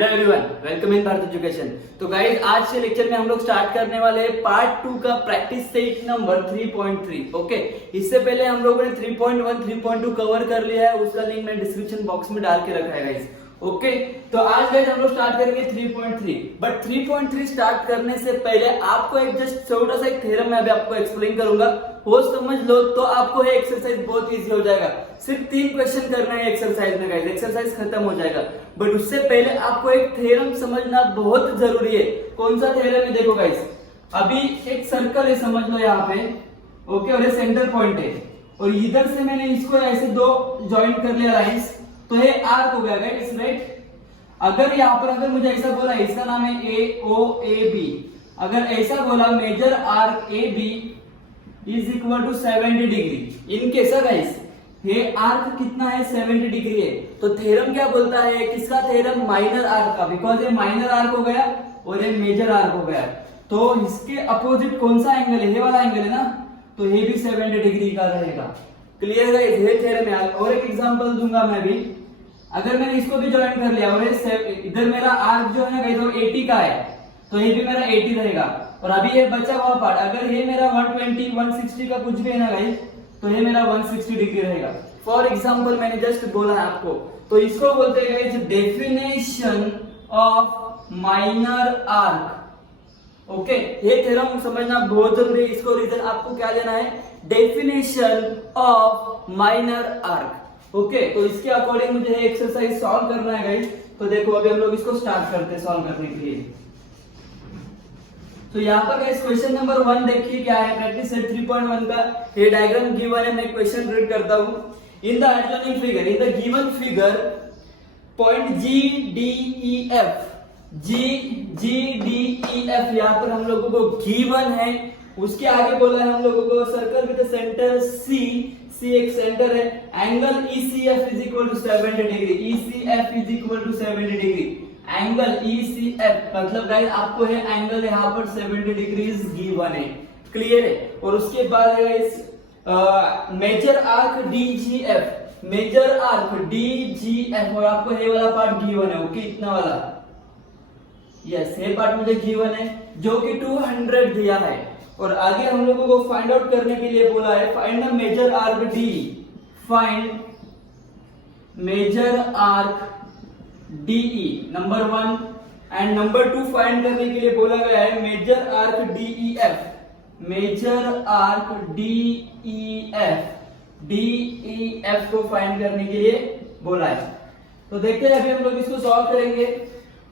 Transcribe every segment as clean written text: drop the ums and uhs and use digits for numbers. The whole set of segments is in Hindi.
Hello everyone, welcome in Bharat education. तो गाइस, आज के लेक्चर में हम लोग स्टार्ट करने वाले हैं पार्ट 2 का प्रैक्टिस सेट नंबर 3.3। ओके, इससे पहले हम लोगों ने 3.1 3.2 कवर कर लिया है, उसका लिंक मैं डिस्क्रिप्शन बॉक्स में डाल के रखा है गाइस। ओके, तो आज गाइस हम लोग स्टार्ट करेंगे 3.3। बट 3.3 स्टार्ट करने से पहले आपको एक जस्ट छोटा सा एक थ्योरम मैं अभी आपको एक्सप्लेन करूंगा, वो समझ लो तो आपको ये एक्सरसाइज बहुत इजी हो जाएगा। सिर्फ 3 क्वेश्चन करना है एक्सरसाइज में गाइस, एक्सरसाइज खत्म हो जाएगा। बट उससे पहले आपको एक थ्योरम समझना बहुत जरूरी है। कौन सा थ्योरम है देखो गाइस, अभी एक सर्कल है समझ लो यहाँ पे। ओके, और ये सेंटर पॉइंट है और इधर से मैंने इसको ऐसे दो ज्वाइन कर लिया लाइंस, तो ये आर्क हो गया गाइस, राइट। अगर यहाँ पर अगर मुझे ऐसा बोला, इसका नाम है ए ओ ए बी, अगर ऐसा बोला major arc A B is equal to 70 degree. In case guys ये आर्क कितना है, 70 डिग्री है। तो थ्योरम क्या बोलता है, किसका थ्योरम, माइनर आर्क का, बिकॉज ये माइनर आर्क हो गया और ये मेजर आर्क हो गया। तो इसके अपोजिट कौन सा एंगल है, ये वाला एंगल है ना, तो ये भी 70 डिग्री का रहेगा। क्लियर है, ये थ्योरम है। और एक एग्जांपल दूंगा मैं भी, अगर मैंने इसको भी ज्वाइन कर लिया और इधर मेरा आर्क जो है ना गाइस वो 80 का है, तो ये भी मेरा 80 रहेगा। और अभी ये बचा हुआ पार्ट, अगर ये मेरा 120 160 का कुछ भी है ना गाइस, तो ये मेरा 160 डिग्री रहेगा। फॉर एग्जांपल मैंने जस्ट बोला है आपको, तो इसको बोलते हैं guys definition of minor arc. Okay, ये थ्योरम समझना बहुत जरूरी है। इसको रीजन आपको क्या लेना है, definition of minor arc. Okay, तो इसके अकॉर्डिंग मुझे एक्सरसाइज सॉल्व करना है गाइस। तो देखो अभी हम लोग इसको स्टार्ट करते हैं सॉल्व करने के लिए। तो यहाँ पर गाइस क्वेश्चन नंबर 1 देखिए क्या है, प्रैक्टिस सेट 3.1 का ये डायग्राम गिवन है। मैं क्वेश्चन रीड करता हूँ। In the outlining figure, in the given figure point G D E F, यहाँ पर हम लोगों को गिवन है। उसके आगे बोला है हम लोगों को सर्कल विद सेंटर सी एक सेंटर है, angle ECF is equal to 70 degree, ECF is equal to 70 degree, angle ECF मतलब गाइस आपको है एंगल यहाँ पर 70 डिग्रीज गिवन है। क्लियर है। और उसके बाद guys major arc DGF, major arc DGF, और आपको ये वाला पार्ट गिवन है। ओके, इतना वाला, यस ये पार्ट मुझे गिवन है जो कि 200 दिया है। और आगे हम लोगों को फाइंड आउट करने के लिए बोला है find the major arc D, find major arc DE number 1, and number 2 find करने के लिए बोला गया है major arc DEF, major arc DEF को फाइंड करने के लिए बोला है। तो देखते हैं अभी हम लोग इसको सॉल्व करेंगे।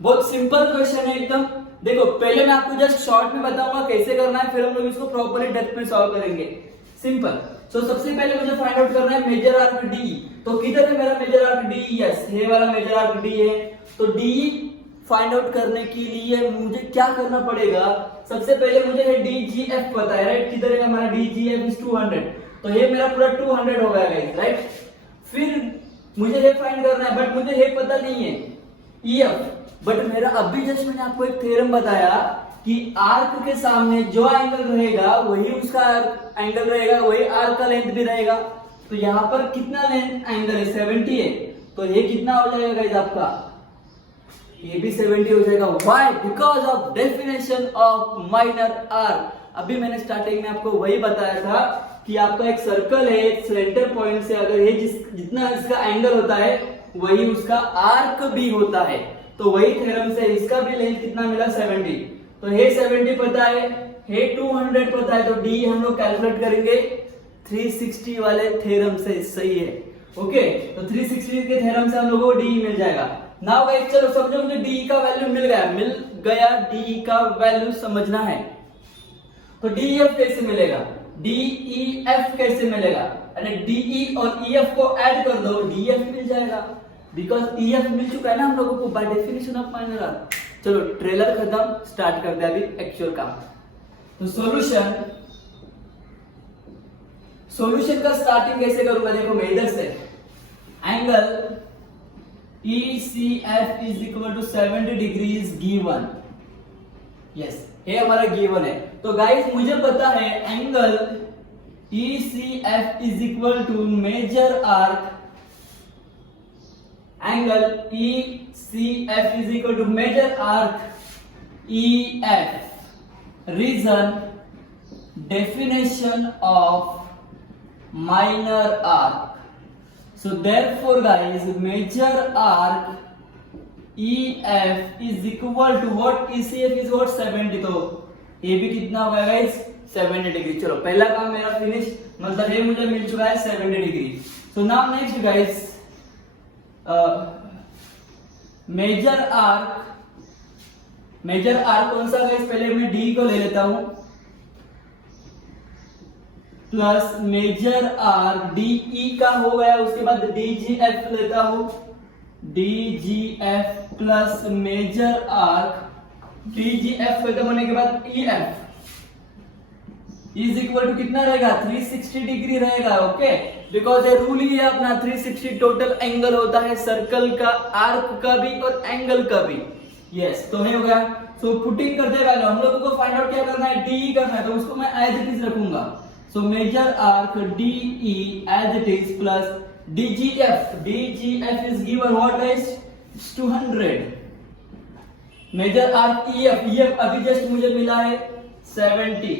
बहुत सिंपल क्वेश्चन है एकदम। देखो पहले मैं आपको जस्ट शॉर्ट में बताऊंगा कैसे करना है, फिर हम लोग इसको प्रॉपर्ली डेप्थ में सॉल्व करेंगे। सिंपल। सो सबसे पहले मुझे फाइंड आउट करना है मेजर आर्क डी। तो किधर है मेरा मेजर आर्क डी, यस ये वाला मेजर आर्क डी है। तो डी फाइंड आउट करने के लिए मुझे क्या करना पड़ेगा, सबसे पहले मुझे है DGF पता है, राइट। किधर है हमारा DGF इज 200, तो ये मेरा पूरा 200 हो गया गाइस, राइट। फिर मुझे ये फाइंड करना है, बट मुझे ये पता नहीं है EF। बट मेरा अभी जस्ट मैंने आपको एक थ्योरम बताया कि आर्क के सामने जो एंगल रहेगा वही उसका एंगल रहेगा, वही आर्क का लेंथ भी रहेगा। तो यहाँ पर कितना लेंथ एंगल है, 70 है, तो ये कितना हो जाएगा गाइस आपका, ये भी 70 हो जाएगा। Why, because of definition of minor arc. अभी मैंने स्टार्टिंग में आपको वही बताया था कि आपका एक सर्कल है, एक सेंटर पॉइंट से अगर ये जितना इसका एंगल होता है वही उसका आर्क भी होता है। तो वही थ्योरम से इसका भी लेंथ कितना मिला, 70। तो ये 70 पता है, ये 200 पता है, तो डी हम लोग कैलकुलेट करेंगे 360 वाले थ्योरम से। सही है। ओके, तो 360 के थ्योरम से हम लोगों को डी मिल जाएगा। नाउ गाइस चलो समझो, मुझे डी का वैल्यू मिल गया, डी का वैल्यू समझना है। तो DEF कैसे मिलेगा, DEF कैसे मिलेगा, अरे DE और EF को ऐड कर दो, DF मिल जाएगा। बिकॉज EF मिल चुका है ना हम लोगों को by definition of minor arc. चलो ट्रेलर खत्म, स्टार्ट कर दे अभी एक्चुअल काम। तो सॉल्यूशन का स्टार्टिंग कैसे करूंगा, देखो मैं इधर से angle ECF is equal to 70 degrees given, yes ये हमारा गिवन है। तो गाइस मुझे पता है angle ECF is equal to major arc angle ECF is equal to major arc EF, reason, definition of minor arc. So therefore guys, major arc EF is equal to what? ECF is what? 70. तो ये भी कितना होगा गाइस? 70 डिग्री. चलो पहला काम मेरा फिनिश, मतलब ये मुझे मिल चुका है 70 degree. So now next guys, major arc कौन सा गाइस? पहले मैं D को ले लेता हूं प्लस मेजर आर्क DE का हो गया, उसके बाद DGF लेता हूं, DGF plus major arc DGF खत्म होने के बाद EF इज इक्वल टू कितना रहेगा? 360 डिग्री रहेगा. ओके, बिकॉज ये रूल ही है अपना 360 टोटल एंगल होता है सर्कल का, आर्क का भी और एंगल का भी. यस, तो ये हो गया. सो पुटिंग करते वैल्यू हम लोगों को फाइंड आउट क्या करना है? DE करना है, तो उसको मैं एज इट इज रखूंगा. So major arc DE as it is plus DGF is given what is 200. Major arc EF अभी जस्ट मुझे मिला है 70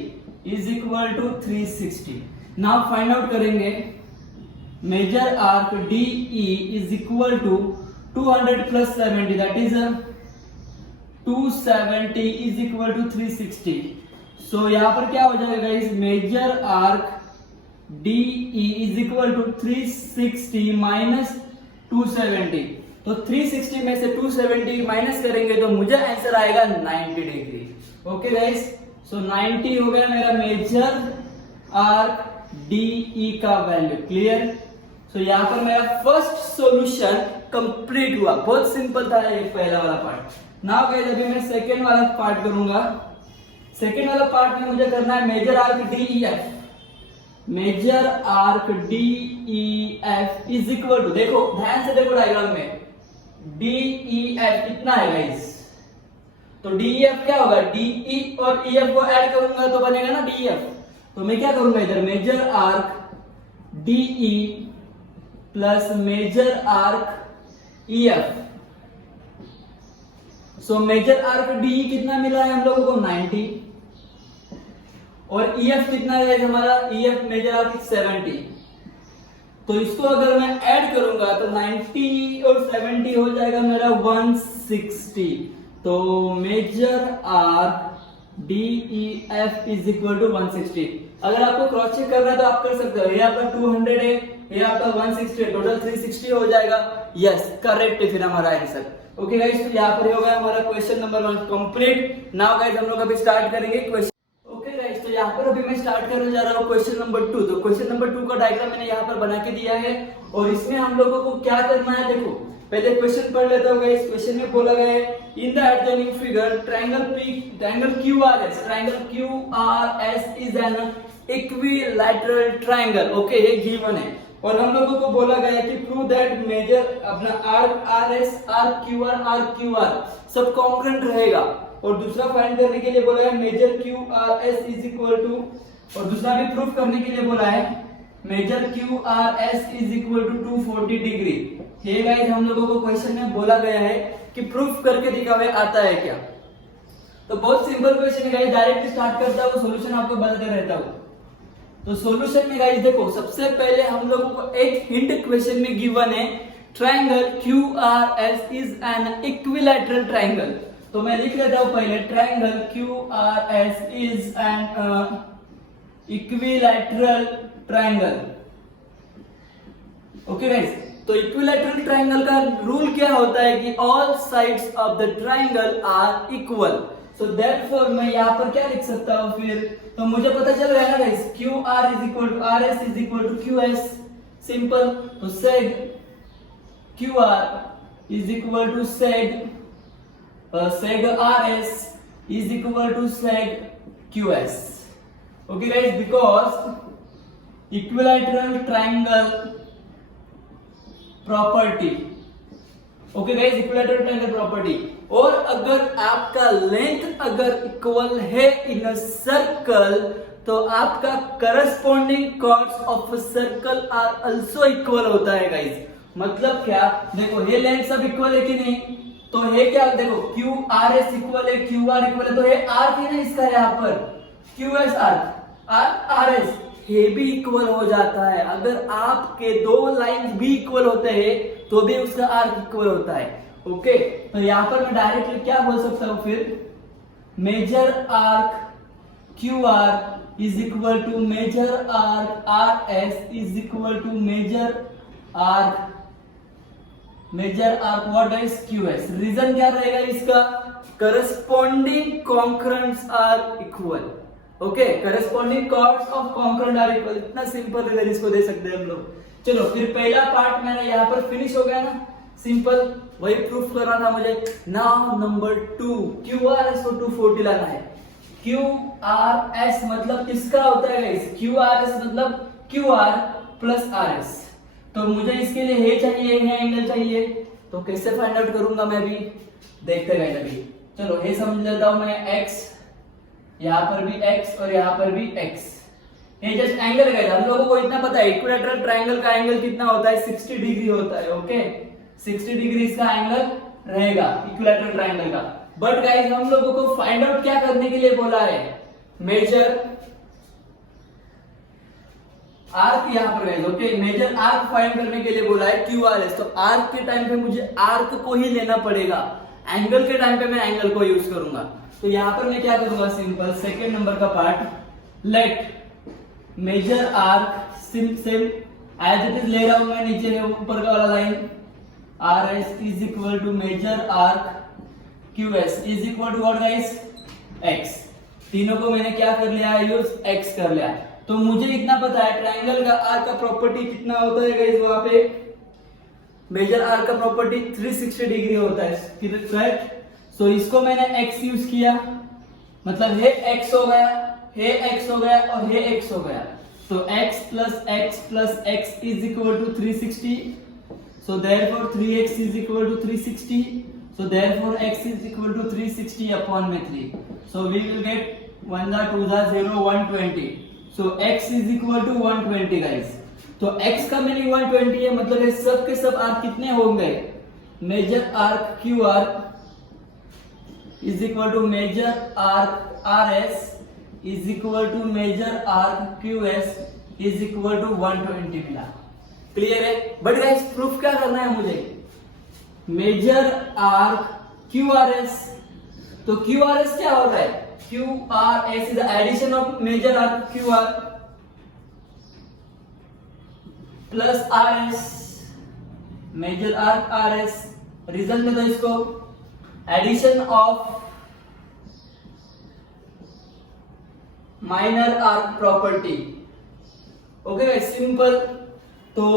is equal to 360. Now find out करेंगे major arc DE is equal to 200 plus 70 that is 270 is equal to 360. So यहां पर क्या हो जाएगा guys? Major arc DE is equal to 360 minus 270. तो 360 में से 270 माइनस करेंगे तो मुझे आंसर आएगा 90 डिग्री. ओके गाइस, सो 90 हो गया मेरा मेजर आर्क DE का वैल्यू. क्लियर? सो यहां पर मेरा फर्स्ट सॉल्यूशन कंप्लीट हुआ. बहुत सिंपल था ये पहला वाला पार्ट. नाउ गाइस अभी मैं सेकंड वाला पार्ट करूंगा. सेकंड वाला पार्ट में मुझे करना है major arc DEF. Major arc DEF is equal to, देखो ध्यान से देखो डायग्राम में, DEF कितना है गाइस? तो DEF क्या होगा? DE और EF को ऐड करूंगा तो बनेगा ना DEF. तो मैं क्या करूंगा इधर? Major arc DE plus major arc EF. So major arc DE कितना मिला है हम लोगों को? 90. और EF कितना है हमारा? EF major arc 70. तो इसको अगर मैं ऐड करूंगा तो 90 और 70 हो जाएगा मेरा 160. तो major arc DEF is equal to 160. अगर आपको क्रॉस चेक करना है तो आप कर सकते हो. ये आपका 200 है, ये आपका 160 है, टोटल 360 हो जाएगा. यस, करेक्ट है फिर हमारा आंसर. ओके गाइस, तो यहाँ पर होगा हमारा question number 1 complete. Now guys हम लोग अभी स्टार्ट करेंगे क्वेश्चन. ओके गाइस, तो यहाँ पर अभी मैं स्टार्ट करने जा रहा हूँ क्वेश्चन नंबर 2. तो क्वेश्चन नंबर 2 का डायग्राम मैंने यहाँ पर बना के दिया है और इसमें हम लोगों को क्या करना है? देखो पहले क्वेश्चन पढ़ लेता हूँ गाइस. क्वेश्चन में बोला गया है in the adjoining figure triangle QRS is an equilateral triangle. Okay, ये गिवन है. और हम लोगों को बोला गया है कि प्रूव दैट मेजर अपना आर्क RS, आर्क QR सब कॉन्ग्रुएंट रहेगा. और दूसरा फाइंड करने के लिए बोला है major QRS is equal to, और दूसरा भी प्रूफ करने के लिए बोला है major QRS is equal to 240 degree. ये गाइस हम लोगों को क्वेश्चन में बोला गया है कि प्रूफ करके दिखावे आता है क्या. तो बहुत सिंपल क्वेश्चन है गाइस, डायरेक्ट स्टार्ट करता हूं, सॉल्यूशन आपको बताते रहता हूं. तो सॉल्यूशन में गाइस देखो सबसे पहले हम लोगों को एक हिंट क्वेश्चन में गिवन है triangle QRS is an equilateral triangle. तो मैं लिख लेता हूं पहले triangle QRS is an equilateral triangle. Okay guys, तो इक्विलैटरल ट्रायंगल का रूल क्या होता है कि all sides of the triangle are equal. So therefore मैं यहाँ पर क्या लिख सकता हूँ फिर? तो मुझे पता चल रहा है ना guys, QR is equal to RS is equal to QS. Simple. तो seg QR is equal to seg RS is equal to seg QS. Okay guys, because equilateral triangle property. Okay guys, equilateral triangle property. और अगर आपका लेंथ अगर इक्वल है इन अ सर्कल तो आपका corresponding chords of a circle are also equal होता है गाइस. मतलब क्या, देखो ये लेंथ सब इक्वल है कि नहीं, तो ये क्या, देखो क्यू आर एस इक्वल है, क्यू आर इक्वल है, तो ये आर्क है ना इसका, यहाँ पर Q S arc, R R S ये भी इक्वल हो जाता है। अगर आपके दो लाइन भी इक्वल होते हैं तो भी उसका आर्क इक्वल होता है। ओके, तो यहाँ पर मैं डायरेक्टली क्या बोल सकता हूं फिर, major arc Q R is equal to major arc R S is equal to major arc what is Q S. Reason क्या रहेगा इसका, corresponding concurrents are equal. Okay, corresponding chords of concurrent are equal, इतना सिंपल रीजन इसको दे सकते हैं हम लोग। चलो फिर पहला पार्ट मैंने यहाँ पर फिनिश हो गया ना, सिंपल वही प्रूफ करना था मुझे। Now number 2, Q R S को 240 लाना है। क्यू आर एस मतलब किसका होता है गाइस, क्यू आर एस मतलब Q R plus are S. तो मुझे इसके लिए ये चाहिए, ये एंगल चाहिए, तो कैसे फाइंड आउट करूंगा मैं भी देखते गए अभी। चलो ये समझ लेता हूं मैं, x यहाँ पर भी x और यहाँ पर भी x, ये जस्ट एंगल गए। हम लोगों को इतना पता है इक्विलैटरल ट्रायंगल का एंगल कितना होता है, 60 डिग्री होता है। ओके, 60 डिग्री इसका एंगल रहेगा इक्विलैटरल ट्रायंगल का। बट गाइस हम लोगों को फाइंड आउट क्या करने के लिए बोला है, मेजर आर्क यहाँ पर guys. Okay, major arc find करने के लिए बोला है क्यू आर एस। तो आर्क के टाइम पे मुझे आर्क को ही लेना पड़ेगा, एंगल के टाइम पे मैं एंगल को यूज करूंगा। तो यहाँ पर मैं क्या करूंगा, सिंपल सेकेंड नंबर का part, let major arc same as it is ले रहा हूं मैं, नीचे है ऊपर का वाला line, R S is equal to major arc Q S is equal to what guys, X. तीनों को मैंने क्या कर लिया है, यूज एक्स कर लिया। तो मुझे इतना पता है ट्रायंगल का आर्क का प्रॉपर्टी कितना होता है गाइस, वहां पे मेजर आर्क का प्रॉपर्टी 360 डिग्री होता है, करेक्ट। सो इसको मैंने x यूज किया, मतलब ये x हो गया, ये x हो गया और ये x हो गया। तो x plus x is equal to 360. So therefore 3x is equal to 360. So therefore x is equal to 360 upon में 3. So we will get 1 * 2 * 0 120. So x is equal to 120 guys. तो x का मीनिंग 120 है, मतलब ये सब के सब आर्क कितने होंगे, major arc Q R is equal to measure arc RS is equal to measure arc QS is equal to 120 मिला। क्लियर है। बट गाइस प्रूफ क्या करना है मुझे, मेजर आर्क QRS। तो QRS क्या हो रहा है, QRS is the addition of major arc QR plus RS, major arc RS। Result में तो इसको addition of minor arc property. Okay simple. तो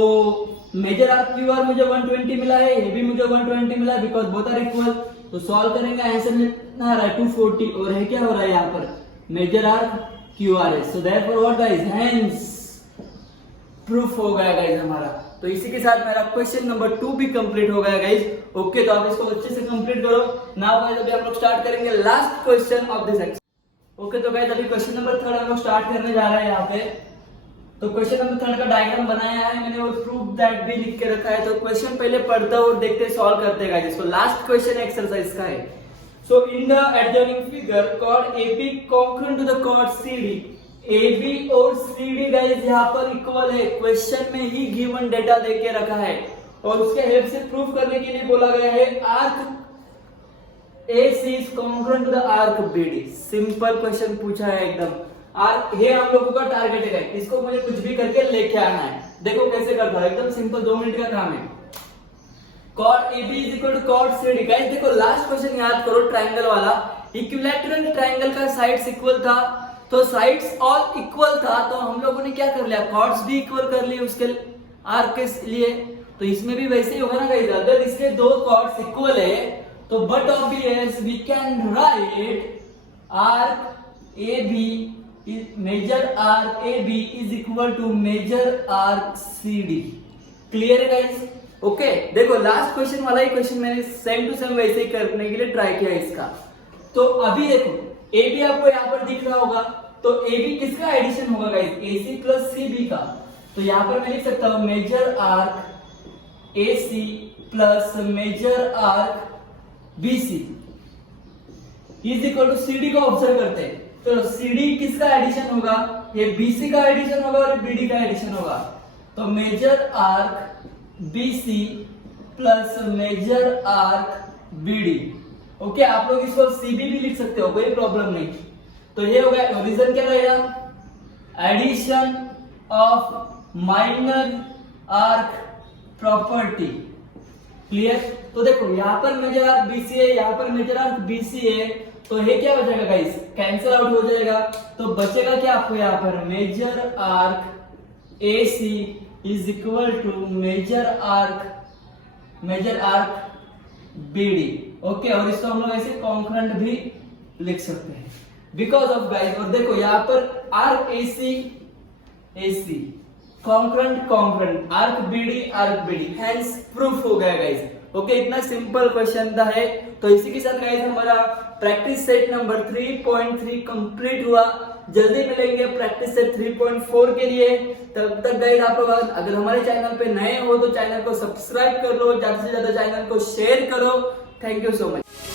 मेजर आर्क क्यू आर मुझे 120 मिला है, ये भी मुझे 120 मिला है, बिकॉज बोथ आर इक्वल। तो सॉल्व करेंगे, आंसर मिलना रहा है 240 और है क्या हो रहा है यहाँ पर, major arc Q R S. So therefore what guys, hence proof हो गया गाइस हमारा। तो इसी के साथ मेरा क्वेश्चन नंबर 2 भी कंप्लीट हो गया गाइस। ओके, तो आप इसको अच्छे से कंप्लीट करो। नाउ गाइस अभी हम लोग स्टार्ट करेंगे last question of this exercise. Okay, तो गाइस अभी क्वेश्चन नंबर 3 हम लोग स्टार्ट करने जा रहे हैं यहाँ पे। तो क्वेश्चन नंबर 3 का डायग्राम बनाया है मैंने और प्रूफ दैट भी लिख के रखा है। तो क्वेश्चन पहले पढ़ते और देखते सॉल्व करते हैं गाइस। तो लास्ट क्वेश्चन एक्सरसाइज का है। So in the adjoining figure chord AB concurrent to the chord CD, AB और CD गाइस यहाँ पर इक्वल है। क्वेश्चन में ही गिवन डेटा देके रखा है और उसके हेल्प से प्रूफ करने के लिए बोला गया है arc AC is congruent to the arc BD। Simple question पूछा है एकदम। आर्क ये हम लोगों का टारगेट है, इसको मुझे कुछ भी करके लेके आना है। देखो कैसे करता है, एकदम सिंपल 2 मिनट का काम है। Chord AB is equal to chord CD। Guys देखो लास्ट क्वेश्चन याद करो, ट्रायंगल वाला, इक्विलैटरल ट्रायंगल का साइड्स इक्वल था, तो साइड्स ऑल इक्वल था, तो हम लोगों ने क्या कर लिया, कॉर्ड्स भी इक्वल कर लिए उसके आर्क के लिए। तो इसमें भी वैसे ही होगा ना गाइस, अगर इसके दो कॉर्ड्स इक्वल है तो but obvious we can write arc AB major arc AB is equal to major arc CD। Clear है गाइस। ओके, देखो लास्ट क्वेश्चन वाला ही क्वेश्चन मैंने सेम टू सेम वैसे ही करने के लिए ट्राई किया इसका। तो अभी देखो AB आपको यहाँ पर दिख रहा होगा, तो AB किसका एडिशन होगा गाइस, AC प्लस CB का। तो यहाँ पर मैं लिख सकता हूँ major arc AC plus major arc BC is equal to CD को ऑब्जर्व करते हैं। चलो CD किसका एडिशन होगा, ये BC का एडिशन होगा और BD का एडिशन होगा। तो major arc BC plus major arc BD। Okay, आप लोग इसको CB भी लिख सकते हो, कोई प्रॉब्लम नहीं। तो ये हो गया, रीजन क्या रहेगा, addition of minor arc property. Clear. तो देखो यहाँ पर मेजर आर्क BC है, यहाँ पर मेजर आर्क BC है, तो ये क्या हो जाएगा गाइस, कैंसिल आउट हो जाएगा। तो बचेगा क्या आपको यहाँ पर, major arc AC is equal to major arc BD। Okay, और इसको हम लोग ऐसे कॉन्करेंट भी लिख सकते हैं बिकॉज ऑफ गाइस। और देखो यहाँ पर arc AC concurrent arc BD hence proof हो गया गाइस। ओके, इतना सिंपल क्वेश्चन था है। तो इसी के साथ गाइस हमारा प्रैक्टिस सेट नंबर 3.3 कंप्लीट हुआ। जल्दी मिलेंगे प्रैक्टिस सेट 3.4 के लिए। तब तक गाइस आप लोग अगर हमारे चैनल पे नए हो तो चैनल को सब्सक्राइब कर लो, ज्यादा से ज्यादा चैनल को शेयर करो। Thank you so much.